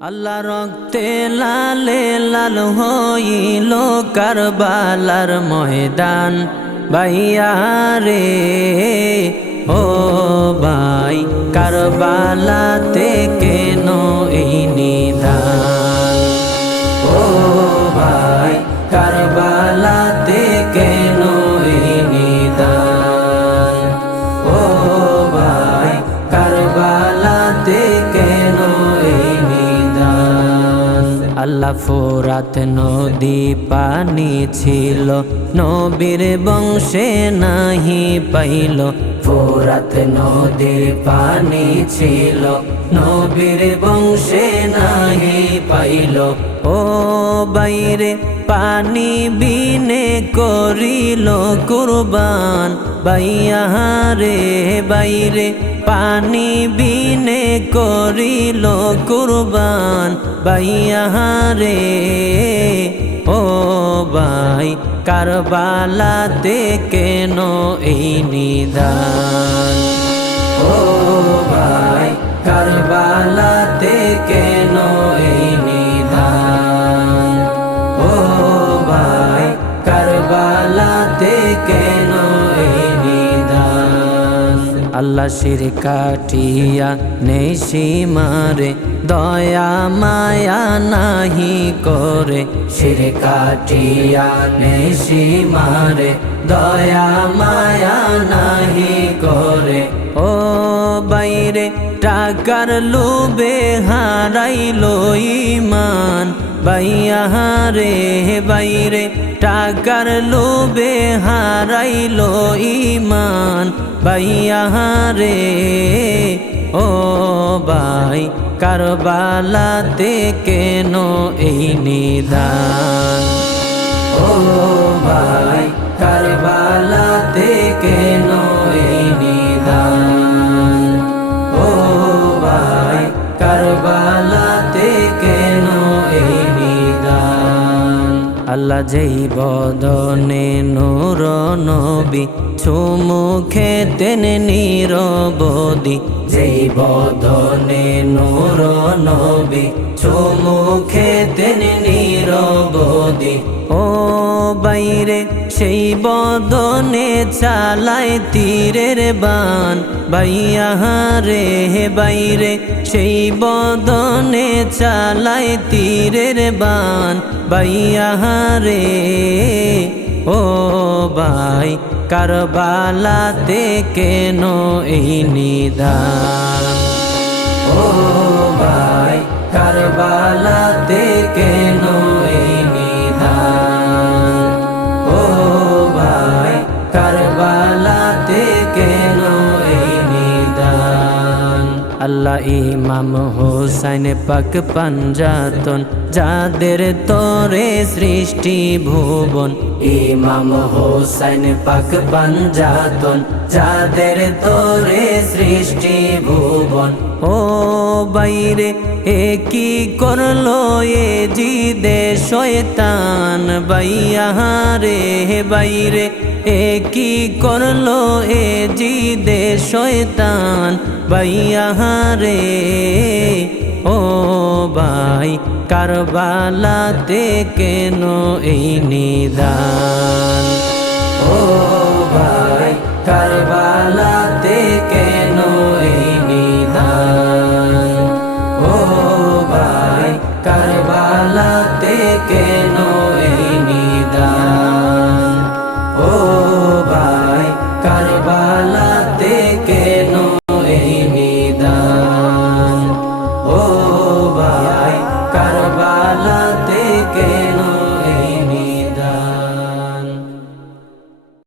আল্লাহ রক্তে লালে লাল হইল কারবালার ময়দান। ভাইয়া রে ও ভাই, কারবালাতে কেন এই নিদান? ও ভাই, কারবালাতে কেন এই নিদান? ও ভাই, কারবালাতে কেন এই নিদান? আল্লাহ ফোরাত নদী পানি ছিল, নবীর বংশে নাহি পাইল। ফোরাত নদী পানি ছিল, নবীর বংশে নাহি পাইল। ও বাইরে পানি বিনে করিল কুরবান। বাইয়া রে বাইরে পানি বিনে করিল কুরবান। বাইয়া রে ও ভাই, কারবালাতে কেন এই নিদান? ও ভাই, কারবালাতে কেন এই নিদান? ও ভাই, কারবালাতে কেন এই নিদান? আল্লাহ শির কাটিয়া নেশি মারে, দয়া মায়া নাহি করে। শির কাটিয়া নেশি মারে, দয়া মায়া নাহি করে। ও বাইরে টাকার লোভে হারাইল ঈমান। বাইয়া রে বাইরে টাকার লোভে হারাইল ঈমান। বাইয়া রে ও ভাই, কারবালাতে কেন এই নিদান? ও ভাই, কারবালাতে কেন এই নিদান? ও ভাই, কারবালাতে কেন এই নিদান? আল্লাহ যেই বদনে নূর নবী, চুমুখে তেন নিরবধি। যেই বদনে নূর নবী, চুমুখে তেন নিরবধি। ও বাইরে সেই বদনে চালায় তীরের বান। বাইয়া রে বাইরে সেই বদনে চালায় তীরের বান। বাইয়া রে ও ভাই, কারবালাতে কেন এই নিদান? ও ভাই, কারবালাতে কেন এই নিদান? ও ভাই, কারবালাতে কেন এই নিদান? আল্লাহ ইমাম হোসাইন পাক পাঞ্জাতন, যাদের তরে সৃষ্টি ভুবন। ইমাম হোসাইন পাক পাঞ্জাতন, যাদের তরে সৃষ্টি ভুবন। ও বাইরে এ কি করলো এ জিদে শয়তান? বাইয়া রে বাইরে এ কি করলো এ জিদে শয়তান? বাইয়া রে ও ভাই, কারবালাতে কেন এই নিদান? ও ভাই, কারবালাতে কেন এই নিদান? ও ভাই, কারবালাতে কেন এই নিদান?